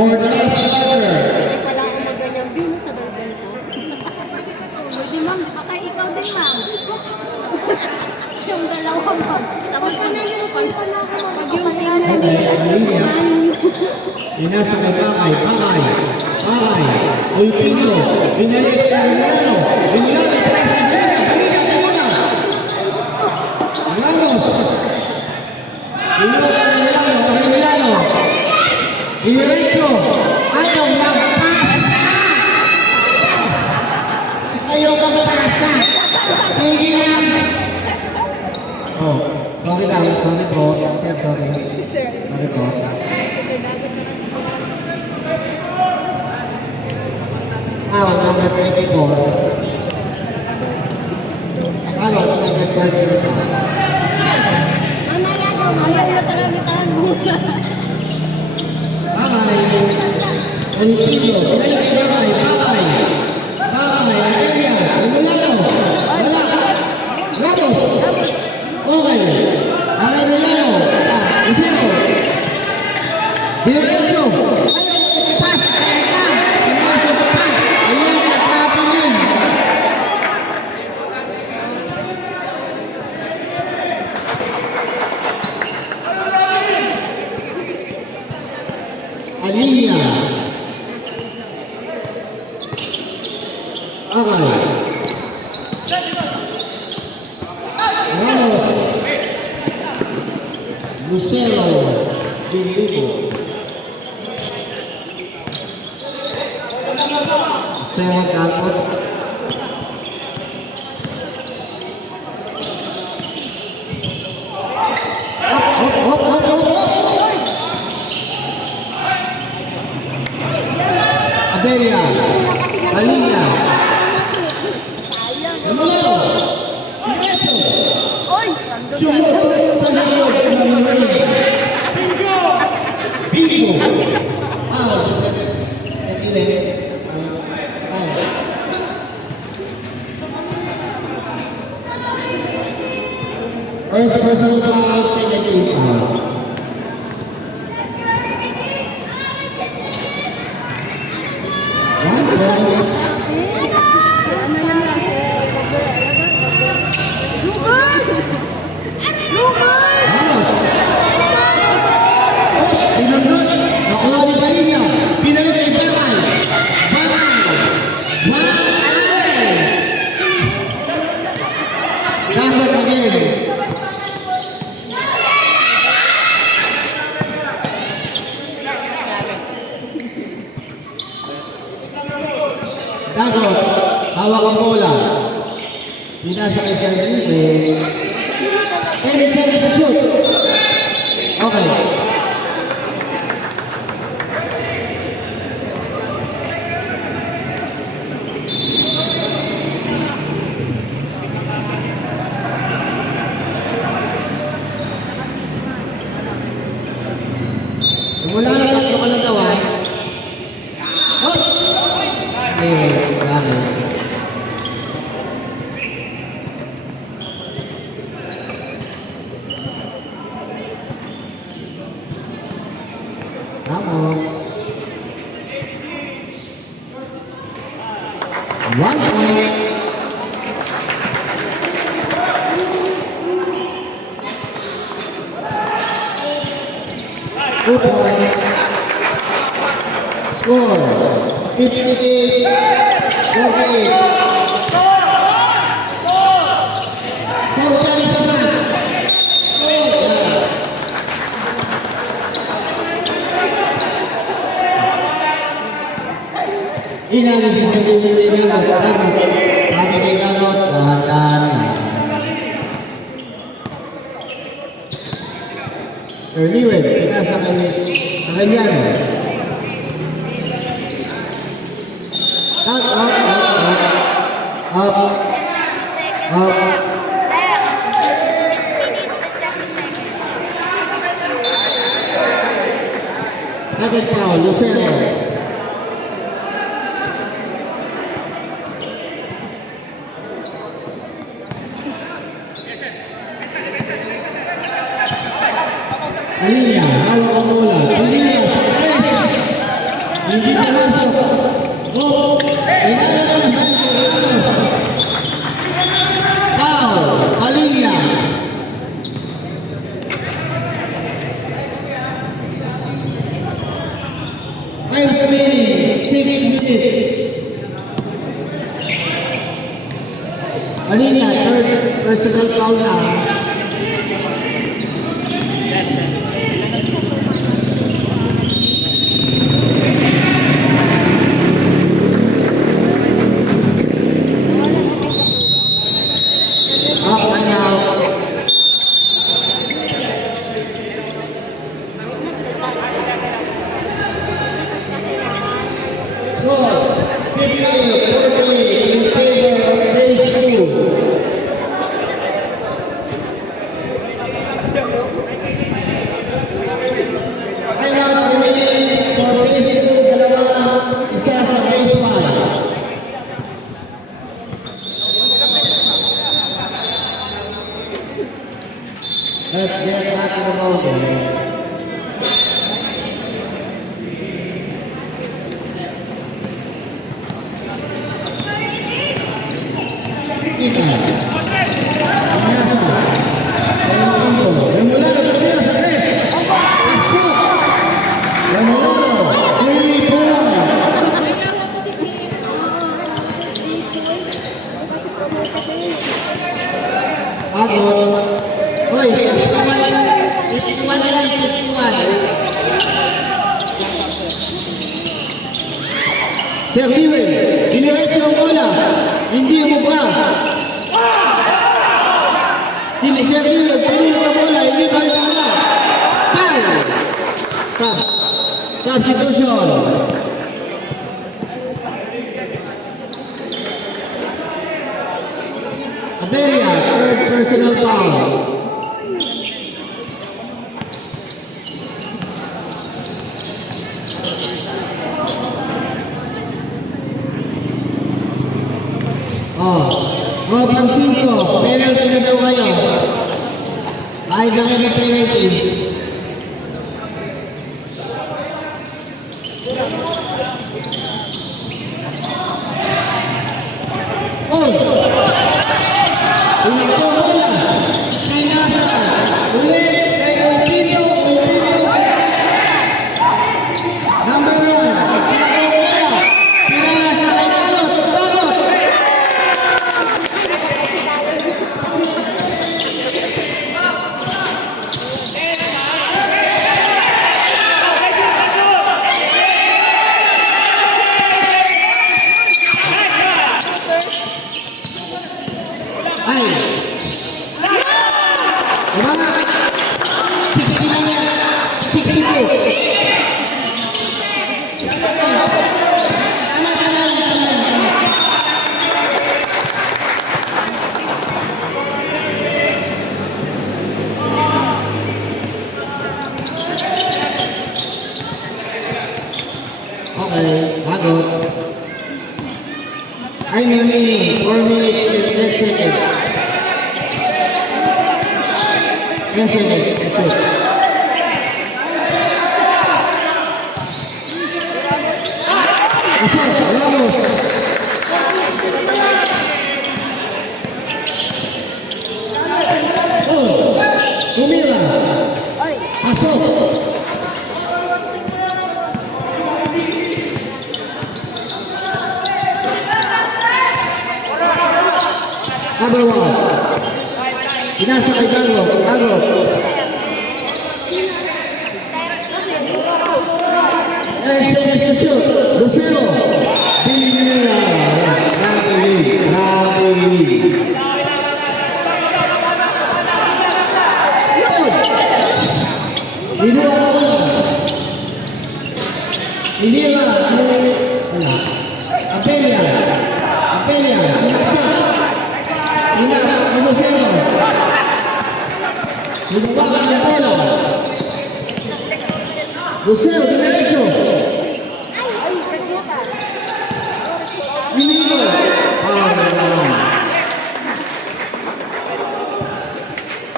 for the last quarter. Wala akong maganyang view sa dalgal ko. Hindi ma'am, baka ikaw din ma'am. Yung dalawa ma'am. Tapos ko na yung pagka na ako ma'am. Yung tiyasa niya. Inasa sa bakay, bakay, bakay, Ulpino, binalik sa Milano, Milano, Ramos, Milano, Diretso, ayaw magpasa. Ayaw magpasa. Tingin lang. Oh, sorry lang, sorry po. Sir, sorry. Sir. Sorry po. Sir, dagat na lang. Number 24. Number 24. Mamaya daw, mamaya na talaga tayo. Bakay, Ulpino, binalik sa bakay, bakay, bakay, Amelia, Milano, wala, Ramos, okay, Bakay Milano, Lucero, Diretso, pass, kaya, pumasok sa pass, ayun, nagkakapin yun. Alia, Bakay, Ramos, Lucero, Dilugo, Lucero Capot, Abelia, Alia, Namalo, Diretso, Oy! Sumot sa loob ng ring. Bigo. Sa kilig. First person foul, second team foul. One point. Ano lang natin? Lugar! Lugar! Ramos. Pinundot. Nakuha ni Balinya. Pinalik kay Bakay. Bakay. Bakay. Dapat again. Dagos. Hawak ang bola. Pinasa kay Sergio. Pwede sa shoot. Okay. Wala na lang yung kalang gawa. Hop! Bakit? Ramos. 1 point. Two points. Score 58. 48. Pausan sa mat. Inalis sa Pilipinas. Kami kay Galot. Dahan-dahan. Erliwen, pinasa kay Arellano. Up, up, up, up, up, up. Second foul, Lucero. Alia, hawak ang bola. Alia, sa tres. Hindi pumasok. Oh, inaya ka na sa Ramos. Foul, Palinya. 5 minutes, 6 minutes. Palinya, third personal foul na. Up and out. Score 58-48 in favor of Phase 2. Time out remaining for Phase 2, dalawa, isa sa Phase 1. Let's get back to the ball. Kita. Amenaza. Remolano. Remolano todavía se tres. Remolano. 3-4. Agor. Hoy, 51 na lang, 51. Sir Liwen, diniretso ang bola. Hindi umubra. Hindi Sir Liwen, tinulog ang bola. Hindi balik na. Foul. Substitution. Abelia, third personal foul. Francisco, penalty na daw kayo. Kahit na kayo ng penalty. Oh! Tinagpo mo na. Pinasa. Ulit kay Opinio. Number 1. Pinasa kay Carlos. Carlos. Ay. Diba nga? 60 na niya. 62. Okay, bago. I'm remaining 4 minutes and 10 seconds. 10 seconds, that's it. Pasok, Ramos. Oh, Tumira. Pasok. Number 1. Pinasa kay Gago. Gago. And second to shoot. Lucero. Binila. Rakili. Binila ka wala. Binila. Apelia. Apelia. Lucero. Lumabakan ang bola. Lucero, diretso. Minino.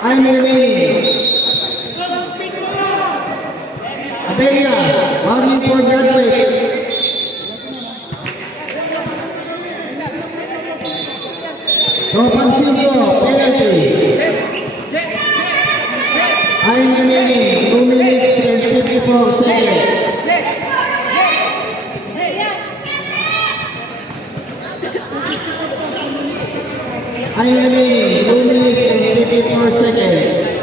I'm remaining. Abelia, bounding for graduate. Open 5, penalty. Ay remaining 2 minutes and 54 seconds. Ay remaining 2 minutes and 54 seconds.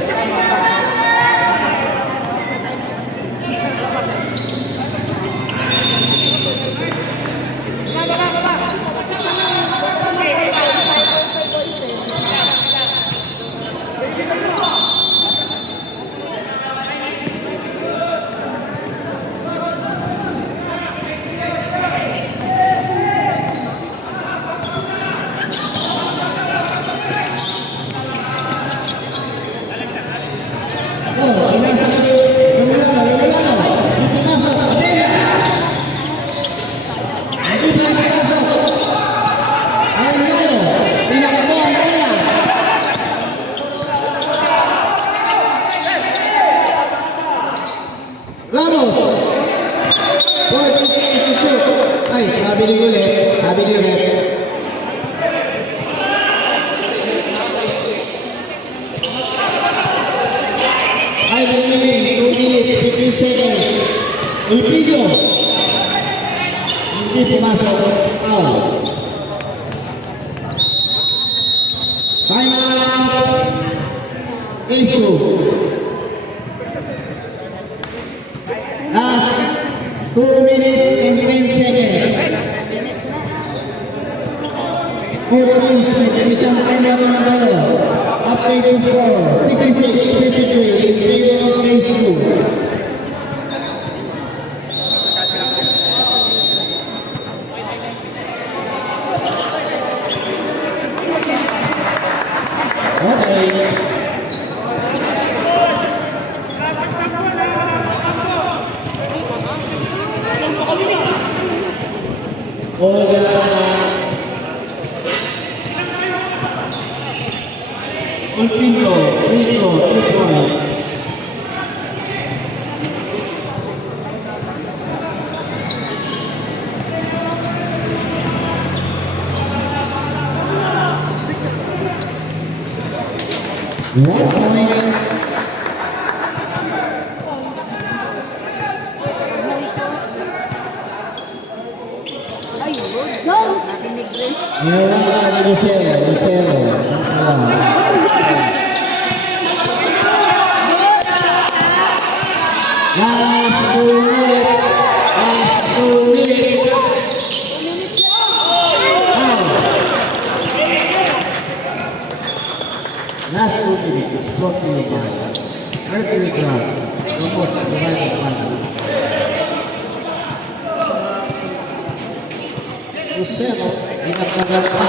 Oh, inasa si Romilano. Ipinasa sa Adela. Hindi pa ipinasa. Arellano. Pinakabo ang Adela. Ramos. 48 to shoot. Ay, sabi ni ulit. Sabi ni ulit. Ay, remaining 2 minutes, 15 seconds. Ulpido. Hindi pumasok. Foul. Time out. Phase 2. Last 2 minutes and 10 seconds. 4 points, isang kanya pa na tayo. Updated score, 66-53 in favor of Phase 2. Okay. Ulpido, Rico, 2 points. One point. Go! Narinig rin. Ginawa ka ni Lucero. Last 2 minutes. Last 2 minutes. Brought to you by Mercury Club. Robot at the right one. Lucero, inatagal pa.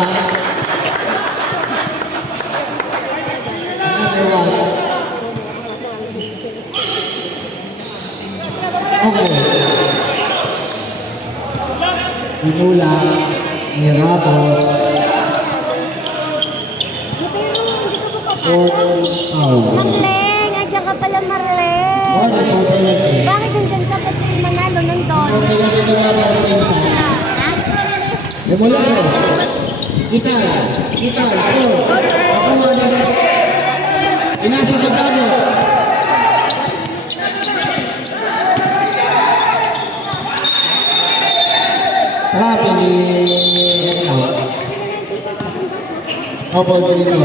Another one. Okay. Pinula ni Ramos. Marleng, andyan ka pala, Marleng. Bakit andyan ka pa si Manalo nandun? Simula ko. Ital. Ako nga na. Inasa sa gago. Trap ni Hector. Opo, dito.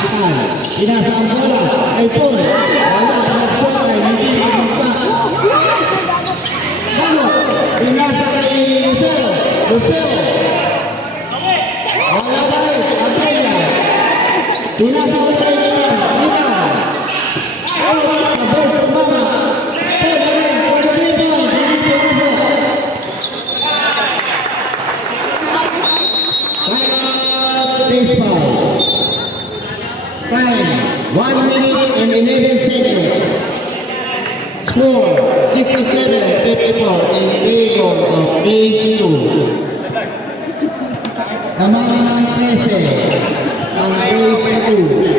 Ital. Inasa ang bola. Ay po. Wala. Nagsuka. Hindi magpa. Ano? Pinasa kay Lucero. Wala tayo. Abella. Pinasa ko tayo nila. Abel Sumama. Base foul. Time 1 minute and 11 seconds. Score 67-54 in favor of Phase 2. Tamaan ng 13 ang Phase 2.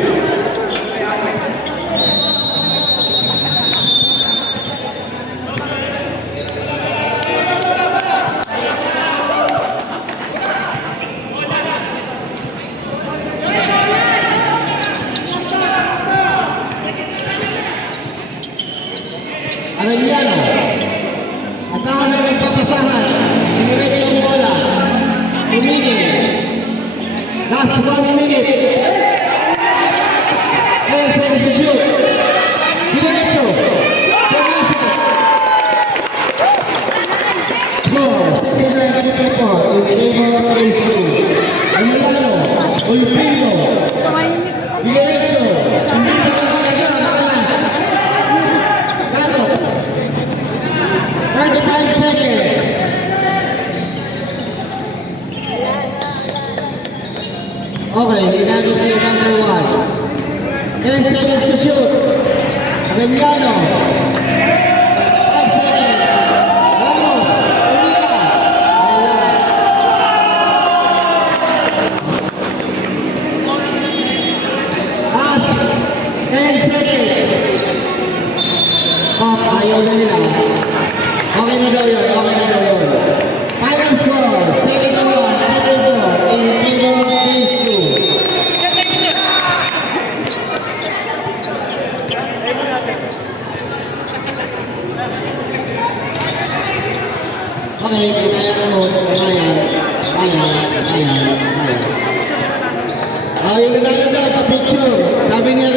Arellano. 5 seconds. Ramos. Umila. Wala. As. 10 seconds. Off, ayaw na nila. Okay na daw yun, okay na daw yun. Final score, 7-1, Peterborough in favor of phase 2. Okay, kaya na mo, kaya. Yung nagkakala daw, pa-picture. Sabi niya